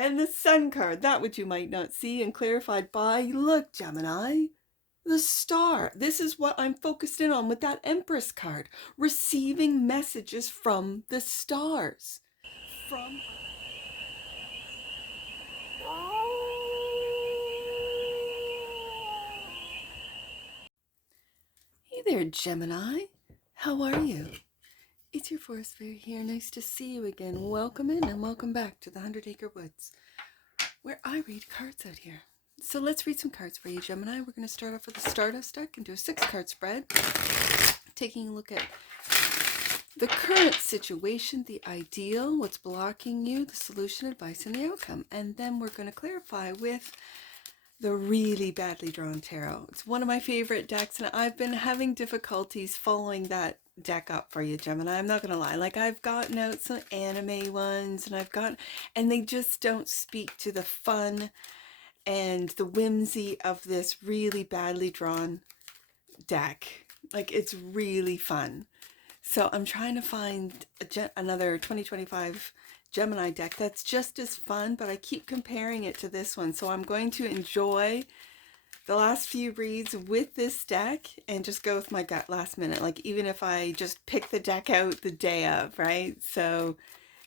And the Sun card, that which you might not see, and clarified by, look, Gemini, the star. This is what I'm focused in on with that Empress card. Receiving messages from the stars. From... Hey there, Gemini. How are you? It's your forest fairy here. Nice to see you again. Welcome in and welcome back to the 100-Acre Woods, where I read cards out here. So let's read some cards for you, Gemini. We're going to start off with the Stardust deck and do a 6-card spread, taking a look at the current situation, the ideal, what's blocking you, the solution, advice, and the outcome. And then we're going to clarify with the Really Badly Drawn Tarot. It's one of my favorite decks, and I've been having difficulties following that deck up for you, Gemini. I'm not gonna lie. Like, I've gotten out some anime ones, and they just don't speak to the fun and the whimsy of this really badly drawn deck. Like, it's really fun. So I'm trying to find another 2025 Gemini deck that's just as fun, but I keep comparing it to this one. So I'm going to enjoy the last few reads with this deck and just go with my gut last minute. Like, even if I just pick the deck out the day of, right? So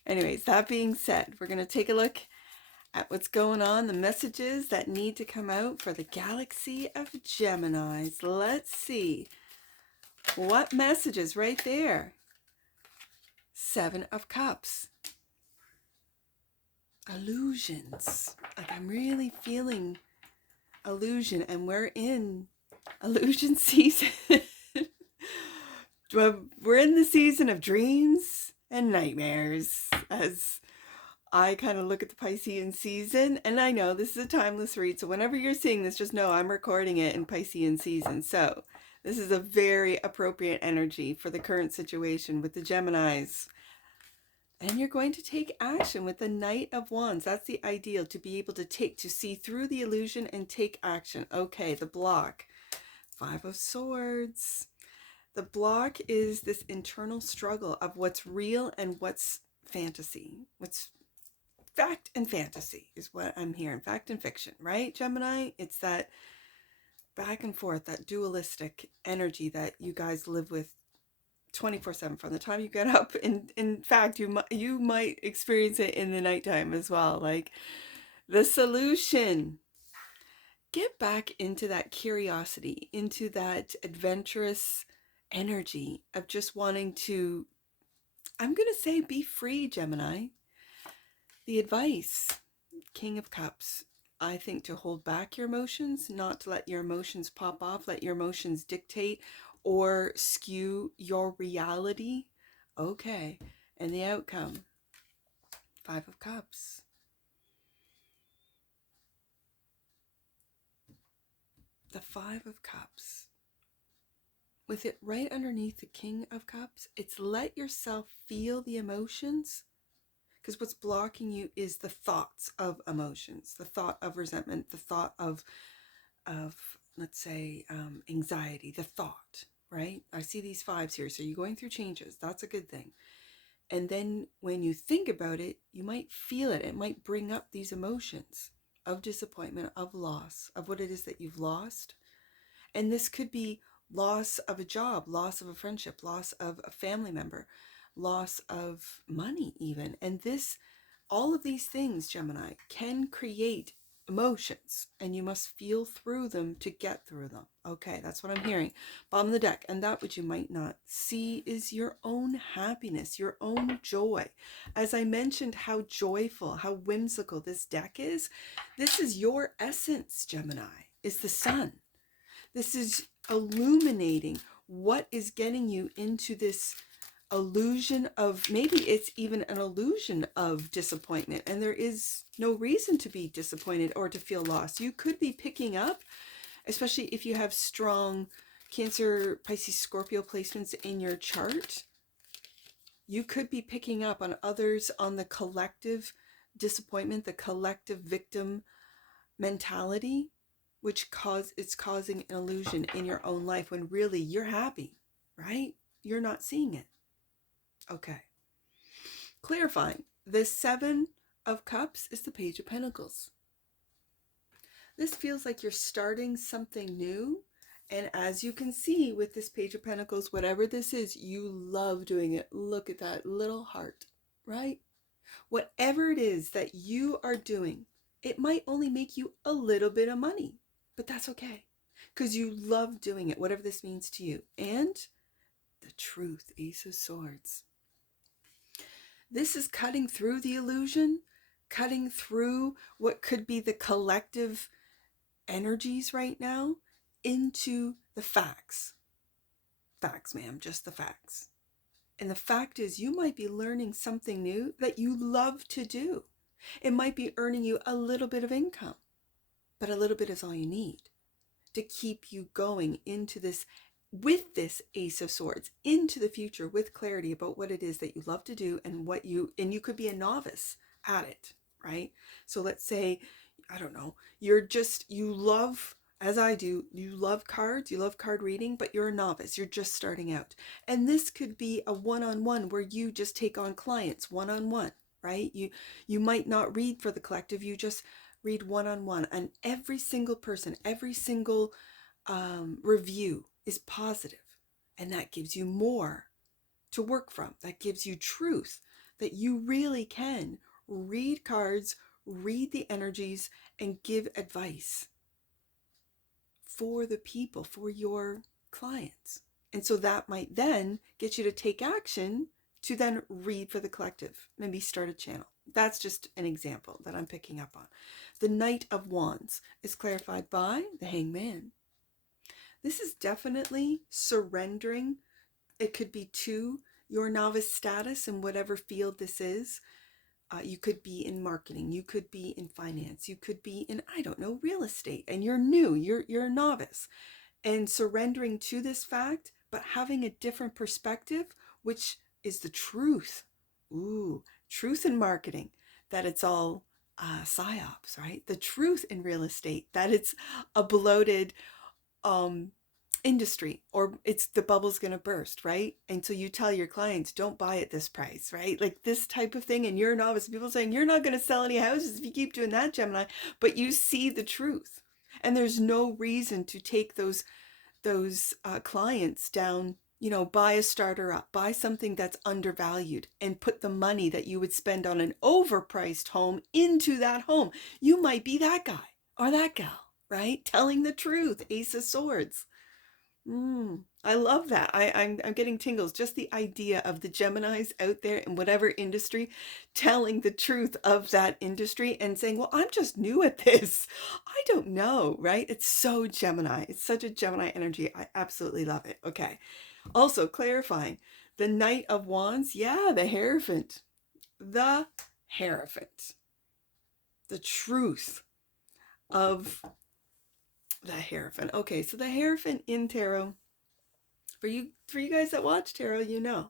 anyways, that being said, we're going to take a look at what's going on, the messages that need to come out for the galaxy of Geminis. Let's see. What messages right there? 7 of Cups. Illusions. Like, I'm really feeling illusion, and we're in illusion season. We're in the season of dreams and nightmares, as I kind of look at the Piscean season. And I know this is a timeless read, so whenever you're seeing this, just know I'm recording it in Piscean season. So this is a very appropriate energy for the current situation with the Geminis. And you're going to take action with the Knight of Wands. That's the ideal, to be able to see through the illusion and take action. Okay, the block. 5 of Swords. The block is this internal struggle of what's real and what's fantasy. What's fact and fantasy is what I'm hearing. Fact and fiction, right, Gemini? It's that back and forth, that dualistic energy that you guys live with 24/7 from the time you get up. In fact, you might experience it in the nighttime as well. Like, the solution. Get back into that curiosity, into that adventurous energy of just wanting to, I'm going to say, be free, Gemini. The advice, King of Cups. I think to hold back your emotions, not to let your emotions pop off, let your emotions dictate or skew your reality. Okay, and the outcome, 5 of Cups. The 5 of Cups. With it right underneath the King of Cups, it's let yourself feel the emotions, because what's blocking you is the thoughts of emotions, the thought of resentment, the thought of let's say, anxiety, the thought, right? I see these 5s here. So you're going through changes. That's a good thing. And then when you think about it, you might feel it. It might bring up these emotions of disappointment, of loss, of what it is that you've lost. And this could be loss of a job, loss of a friendship, loss of a family member, loss of money even. And all of these things, Gemini, can create emotions, and you must feel through them to get through them. Okay, that's what I'm hearing. Bottom of the deck. And that which you might not see is your own happiness, your own joy. As I mentioned, how joyful, how whimsical this deck is. This is your essence, Gemini, is the sun. This is illuminating what is getting you into this illusion of, maybe it's even an illusion of disappointment, and there is no reason to be disappointed or to feel lost. You could be picking up, especially if you have strong Cancer, Pisces, Scorpio placements in your chart, you could be picking up on others, on the collective disappointment, the collective victim mentality, which it's causing an illusion in your own life when really you're happy, right? You're not seeing it. Okay. Clarifying, the 7 of Cups is the Page of Pentacles. This feels like you're starting something new. And as you can see with this Page of Pentacles, whatever this is, you love doing it. Look at that little heart, right? Whatever it is that you are doing, it might only make you a little bit of money, but that's okay because you love doing it, whatever this means to you. And the truth, Ace of Swords. This is cutting through the illusion, cutting through what could be the collective energies right now into the facts. Facts, ma'am, just the facts. And the fact is, you might be learning something new that you love to do. It might be earning you a little bit of income, but a little bit is all you need to keep you going into this, with this Ace of Swords, into the future with clarity about what it is that you love to do and you could be a novice at it, right? So let's say, I don't know, you love, as I do, you love cards, you love card reading, but you're a novice, you're just starting out. And this could be a one-on-one where you just take on clients one-on-one, right? You might not read for the collective, you just read one-on-one, and every single person, every single review is positive, and that gives you more to work from. That gives you truth that you really can read cards, read the energies, and give advice for the people, for your clients. And so that might then get you to take action to then read for the collective, maybe start a channel. That's just an example that I'm picking up on. The Knight of Wands is clarified by the Hangman. This is definitely surrendering. It could be to your novice status in whatever field this is. You could be in marketing, you could be in finance, you could be in, I don't know, real estate, and you're new, you're a novice. And surrendering to this fact, but having a different perspective, which is the truth. Ooh, truth in marketing, that it's all psyops, right? The truth in real estate, that it's a bloated industry, or it's the bubble's gonna burst, right? And so you tell your clients, don't buy at this price, right? Like this type of thing. And you're a novice, people saying you're not going to sell any houses if you keep doing that, Gemini. But you see the truth, and there's no reason to take those clients down. Buy a starter up, buy something that's undervalued, and put the money that you would spend on an overpriced home into that home. You might be that guy or that gal, right? Telling the truth, Ace of Swords. I love that. I'm getting tingles. Just the idea of the Geminis out there in whatever industry telling the truth of that industry and saying, well, I'm just new at this. I don't know, right? It's so Gemini. It's such a Gemini energy. I absolutely love it. Okay. Also clarifying, the Knight of Wands. Yeah, the Hierophant. The Hierophant. The truth of the Hierophant. Okay, so the Hierophant in tarot, for you guys that watch tarot, you know.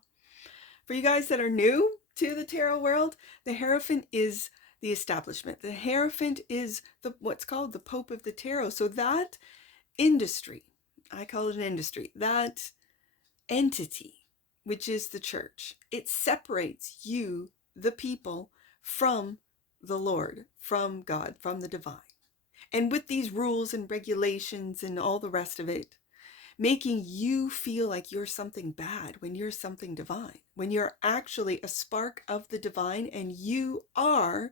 For you guys that are new to the tarot world, the Hierophant is the establishment. The Hierophant is what's called the Pope of the Tarot. So that industry, I call it an industry, that entity, which is the church, it separates you, the people, from the Lord, from God, from the divine. And with these rules and regulations and all the rest of it, making you feel like you're something bad when you're something divine, when you're actually a spark of the divine and you are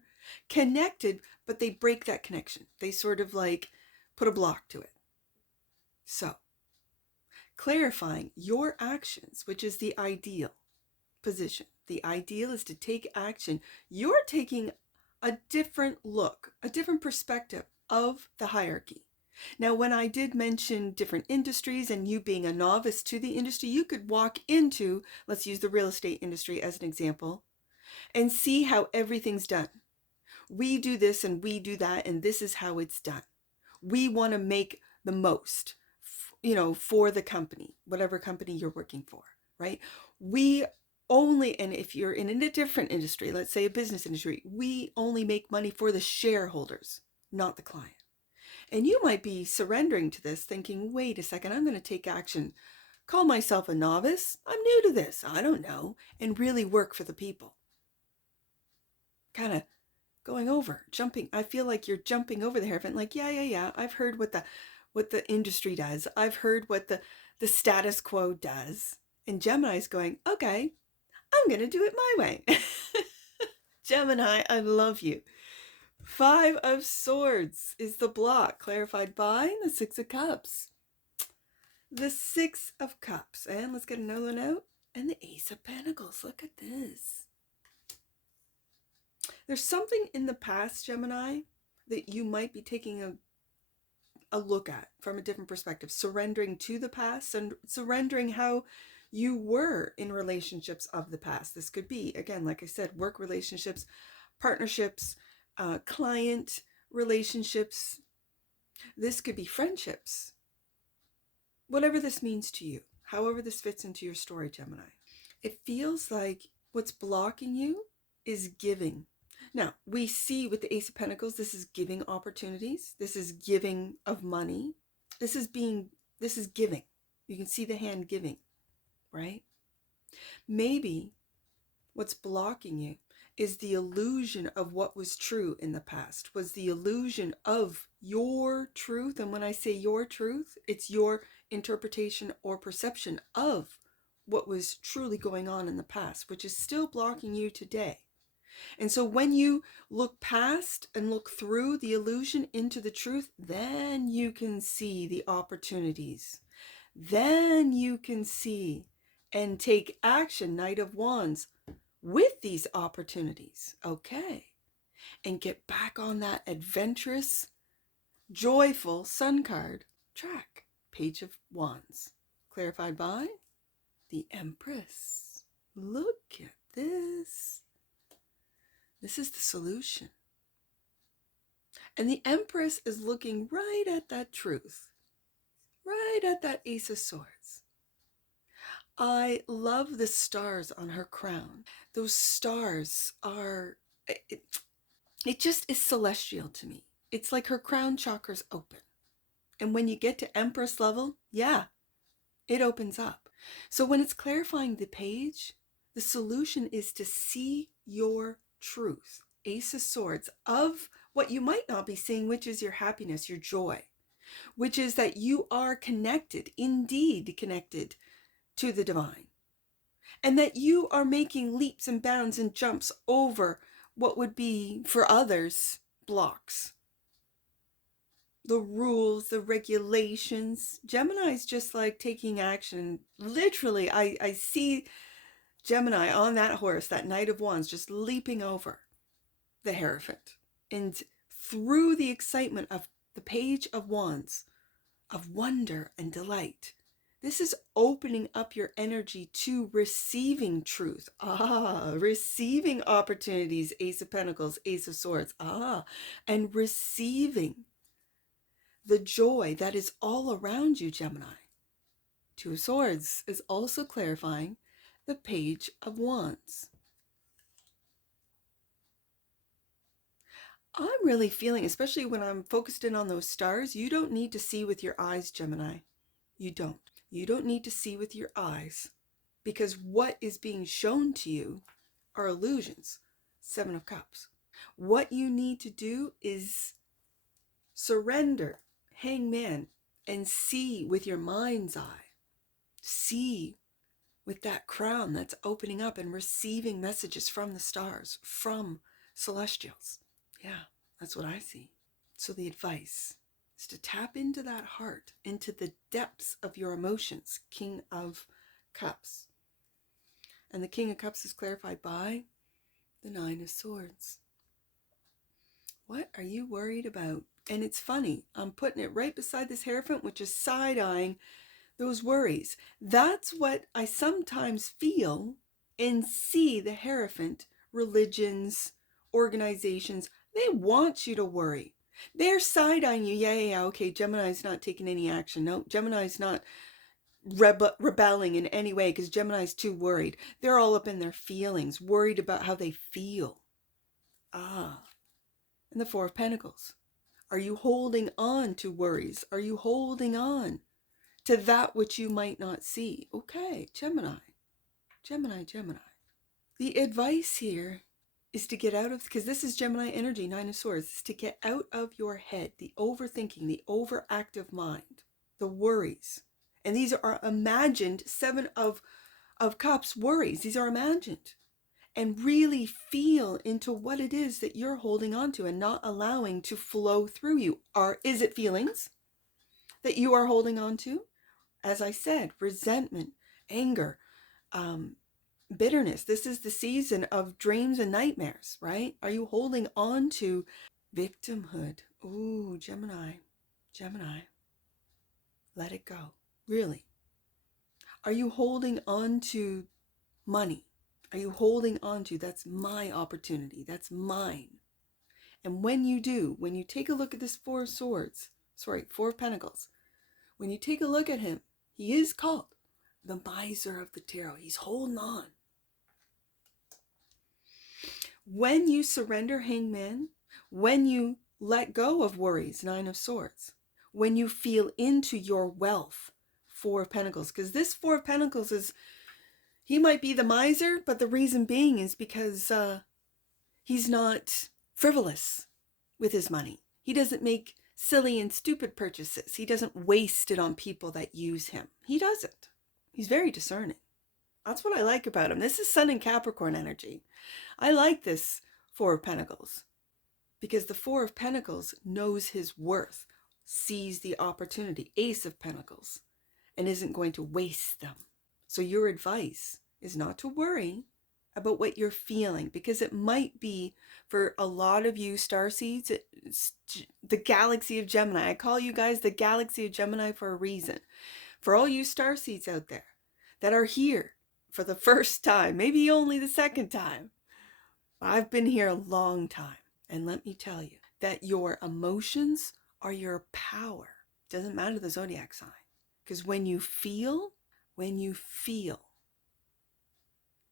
connected, but they break that connection. They sort of like put a block to it. So, clarifying your actions, which is the ideal position. The ideal is to take action. You're taking a different look, a different perspective of the hierarchy. Now, when I did mention different industries and you being a novice to the industry, you could walk into, let's use the real estate industry as an example, and see how everything's done. We do this and we do that, and this is how it's done. We want to make the most, for the company, whatever company you're working for, right? We only, and if you're in a different industry, let's say a business industry, we only make money for the shareholders, not the client. And you might be surrendering to this thinking, wait a second, I'm going to take action, call myself a novice, I'm new to this, I don't know, and really work for the people. Kind of going over, jumping. I feel like you're jumping over the Hierophant, like, yeah. I've heard what the industry does. I've heard what the status quo does. And Gemini's going, okay, I'm going to do it my way. Gemini, I love you. 5 of Swords is the block, clarified by the 6 of Cups. The 6 of Cups. And let's get another one out. And the Ace of Pentacles. Look at this. There's something in the past, Gemini, that you might be taking a look at from a different perspective. Surrendering to the past and surrendering how you were in relationships of the past. This could be, again, like I said, work relationships, partnerships, client relationships. This could be friendships. Whatever this means to you, however this fits into your story, Gemini. It feels like what's blocking you is giving. Now, we see with the Ace of Pentacles, this is giving opportunities. This is giving of money. This is giving. You can see the hand giving, right? Maybe what's blocking you is the illusion of what was true in the past, was the illusion of your truth. And when I say your truth, it's your interpretation or perception of what was truly going on in the past, which is still blocking you today. And so when you look past and look through the illusion into the truth, then you can see the opportunities. Then you can see and take action, Knight of Wands, with these opportunities. Okay. And get back on that adventurous, joyful Sun card track. Page of Wands. Clarified by the Empress. Look at this. This is the solution. And the Empress is looking right at that truth. Right at that Ace of Swords. I love the stars on her crown. Those stars are, it just is celestial to me. It's like her crown chakra's open. And when you get to Empress level, yeah, it opens up. So when it's clarifying the page, the solution is to see your truth, Ace of Swords, of what you might not be seeing, which is your happiness, your joy, which is that you are connected, indeed connected to the divine, and that you are making leaps and bounds and jumps over what would be for others blocks. The rules, the regulations. Gemini's just like taking action. Literally, I see Gemini on that horse, that Knight of Wands, just leaping over the Hierophant. And through the excitement of the Page of Wands, of wonder and delight, this is opening up your energy to receiving truth. Receiving opportunities, Ace of Pentacles, Ace of Swords. And receiving the joy that is all around you, Gemini. 2 of Swords is also clarifying the Page of Wands. I'm really feeling, especially when I'm focused in on those stars, you don't need to see with your eyes, Gemini. You don't. You don't need to see with your eyes, because what is being shown to you are illusions. 7 of Cups. What you need to do is surrender, Hangman, and see with your mind's eye. See with that crown that's opening up and receiving messages from the stars, from celestials. Yeah, that's what I see. So the advice is to tap into that heart, into the depths of your emotions, King of Cups. And the King of Cups is clarified by the 9 of Swords. What are you worried about? And it's funny, I'm putting it right beside this Hierophant, which is side-eyeing those worries. That's what I sometimes feel and see the Hierophant, religions, organizations. They want you to worry. They're side-eyeing you. Yeah, okay, Gemini's not taking any action. No, Gemini's not rebelling in any way because Gemini's too worried. They're all up in their feelings, worried about how they feel. And the 4 of Pentacles. Are you holding on to worries? Are you holding on to that which you might not see? Okay, Gemini. The advice here is to get out of, because this is Gemini energy, Nine of Swords, is to get out of your head, the overthinking, the overactive mind, the worries. And these are imagined, Seven of Cups worries. These are imagined. And really feel into what it is that you're holding on to and not allowing to flow through you. Is it feelings that you are holding on to? As I said, resentment, anger, bitterness. This is the season of dreams and nightmares, right? Are you holding on to victimhood? Ooh, Gemini, let it go. Really. Are you holding on to money? Are you holding on to, that's my opportunity, that's mine? And when you do, when you take a look at this Four of Pentacles, when you take a look at him, he is called the miser of the tarot. He's holding on. When you surrender, Hangman, when you let go of worries, Nine of Swords, when you feel into your wealth, Four of Pentacles, because this Four of Pentacles is, he might be the miser, but the reason being is because he's not frivolous with his money. He doesn't make silly and stupid purchases. He doesn't waste it on people that use him. He doesn't. He's very discerning. That's what I like about him. This is Sun and Capricorn energy. I like this Four of Pentacles because the Four of Pentacles knows his worth, sees the opportunity, Ace of Pentacles, and isn't going to waste them. So your advice is not to worry about what you're feeling, because it might be, for a lot of you starseeds, the galaxy of Gemini. I call you guys the galaxy of Gemini for a reason. For all you starseeds out there that are here for the first time, maybe only the second time, I've been here a long time. And let me tell you that your emotions are your power. Doesn't matter the zodiac sign. Because when you feel,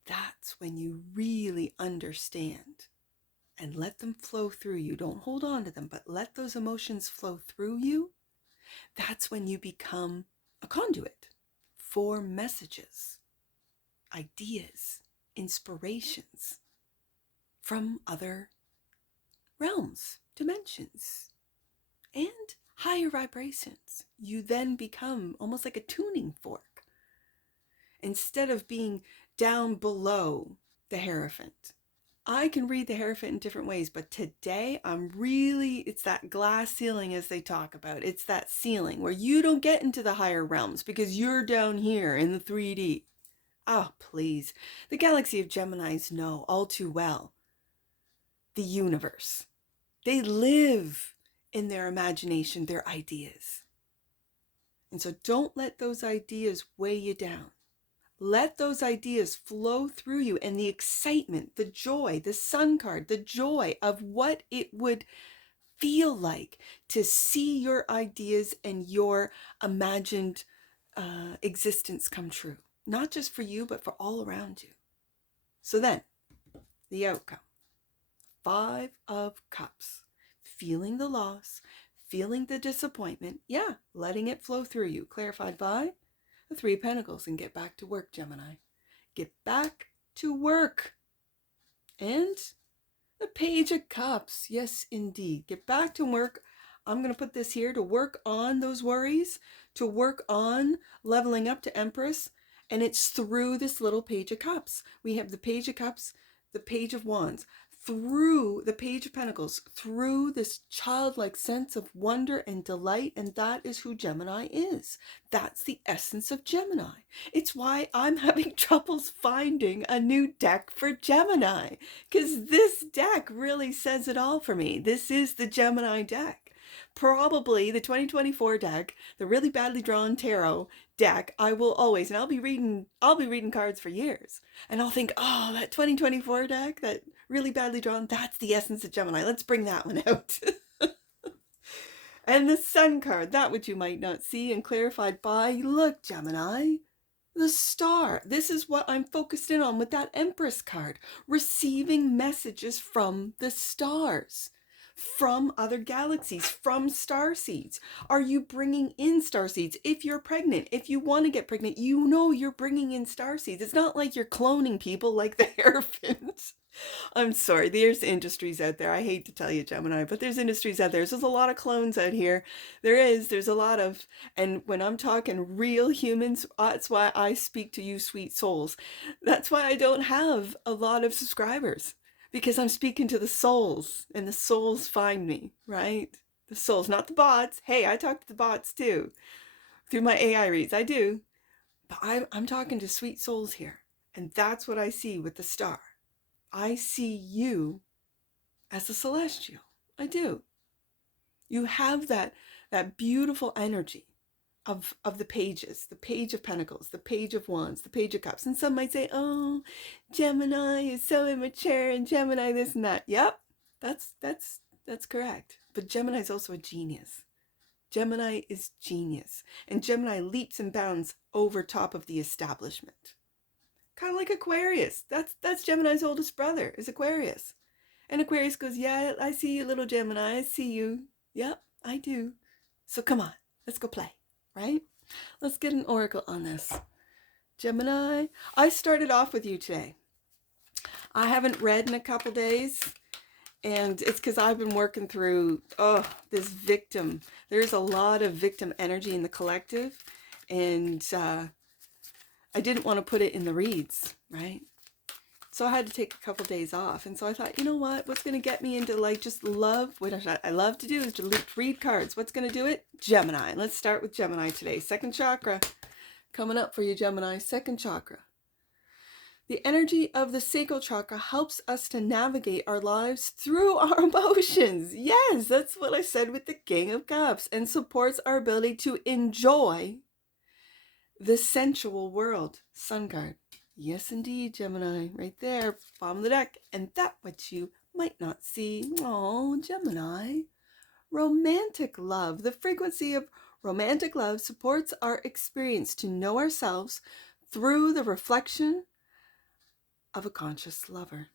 that's when you really understand, and let them flow through you. Don't hold on to them, but let those emotions flow through you. That's when you become a conduit for messages, ideas, inspirations from other realms, dimensions, and higher vibrations. You then become almost like a tuning fork. Instead of being down below the Hierophant. I can read the Hierophant in different ways, but today it's that glass ceiling as they talk about. It's that ceiling where you don't get into the higher realms because you're down here in the 3D. Oh, please. The galaxy of Geminis know all too well the universe. They live in their imagination, their ideas. And so don't let those ideas weigh you down. Let those ideas flow through you, and the excitement, the joy, the Sun card, the joy of what it would feel like to see your ideas and your imagined existence come true. Not just for you, but for all around you. So then, the outcome. Five of Cups. Feeling the loss, feeling the disappointment. Yeah, letting it flow through you. Clarified by the Three of Pentacles, and get back to work, Gemini. Get back to work. And the Page of Cups. Yes, indeed. Get back to work. I'm going to put this here to work on those worries, to work on leveling up to Empress. And it's through this little Page of Cups. We have the Page of Cups, the Page of Wands. Through the Page of Pentacles, through this childlike sense of wonder and delight, and that is who Gemini is. That's the essence of Gemini. It's why I'm having troubles finding a new deck for Gemini, because this deck really says it all for me. This is the Gemini deck. Probably the 2024 deck, the Really Badly Drawn Tarot deck. I will always, and I'll be reading cards for years, and I'll think, oh, that 2024 deck, that Really Badly Drawn, that's the essence of Gemini. Let's bring that one out. And the Sun card, that which you might not see, and clarified by, look, Gemini, the Star. This is what I'm focused in on with that Empress card. Receiving messages from the stars, from other galaxies, from starseeds. Are you bringing in starseeds? If you're pregnant, if you want to get pregnant, you know you're bringing in starseeds. It's not like you're cloning people like the Hierophant. I'm sorry, there's industries out there. I hate to tell you, Gemini, but there's industries out there. There's a lot of clones out here. There's a lot of, and when I'm talking real humans, that's why I speak to you sweet souls. That's why I don't have a lot of subscribers, because I'm speaking to the souls, and the souls find me, right? The souls, not the bots. Hey, I talk to the bots too, through my AI reads. I do. But I'm talking to sweet souls here. And that's what I see with the star. I see you as a celestial. I do. You have that beautiful energy of the pages, the page of pentacles, the page of wands, the page of cups. And some might say, oh, Gemini is so immature and Gemini this and that. Yep, that's correct. But Gemini is also a genius. Gemini is genius. And Gemini leaps and bounds over top of the establishment. Kind of like Aquarius. That's Gemini's oldest brother, is Aquarius. And Aquarius goes, yeah, I see you, little Gemini. I see you. Yep, I do. So come on, let's go play, right? Let's get an oracle on this. Gemini, I started off with you today. I haven't read in a couple days. And it's because I've been working through, this victim. There's a lot of victim energy in the collective. And I didn't want to put it in the reads, right? So I had to take a couple days off. And so I thought, you know what? What's going to get me into like just love? What I love to do is to read cards. What's going to do it? Gemini. Let's start with Gemini today. Second chakra. Coming up for you, Gemini. Second chakra. The energy of the sacral chakra helps us to navigate our lives through our emotions. Yes, that's what I said with the King of Cups, and supports our ability to enjoy the sensual world. Sun card. Yes, indeed, Gemini. Right there, bottom of the deck. And that what you might not see. Oh, Gemini. Romantic love. The frequency of romantic love supports our experience to know ourselves through the reflection of a conscious lover.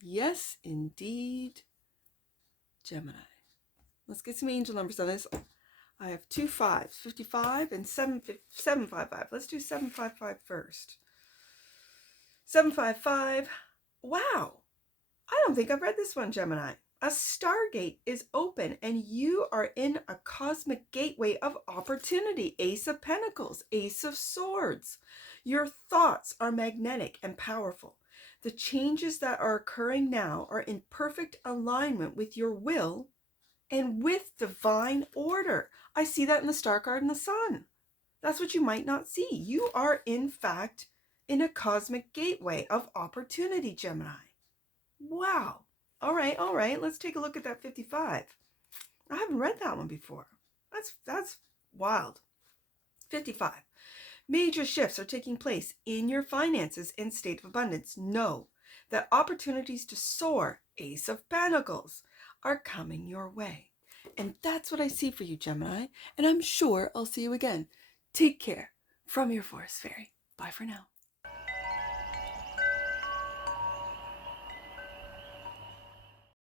Yes, indeed, Gemini. Let's get some angel numbers on this. I have 2 5s, 55 and 755. Let's do 755 first. 755. Wow. I don't think I've read this one, Gemini. A stargate is open and you are in a cosmic gateway of opportunity. Ace of Pentacles, Ace of Swords. Your thoughts are magnetic and powerful. The changes that are occurring now are in perfect alignment with your will and with divine order. I see that in the star card and the sun. That's what you might not see. You are, in fact, in a cosmic gateway of opportunity, Gemini. Wow. All right. Let's take a look at that 55. I haven't read that one before. That's wild. 55. Major shifts are taking place in your finances and state of abundance. Know that opportunities to soar, Ace of Pentacles, are coming your way. And that's what I see for you, Gemini. And I'm sure I'll see you again. Take care from your forest fairy. Bye for now.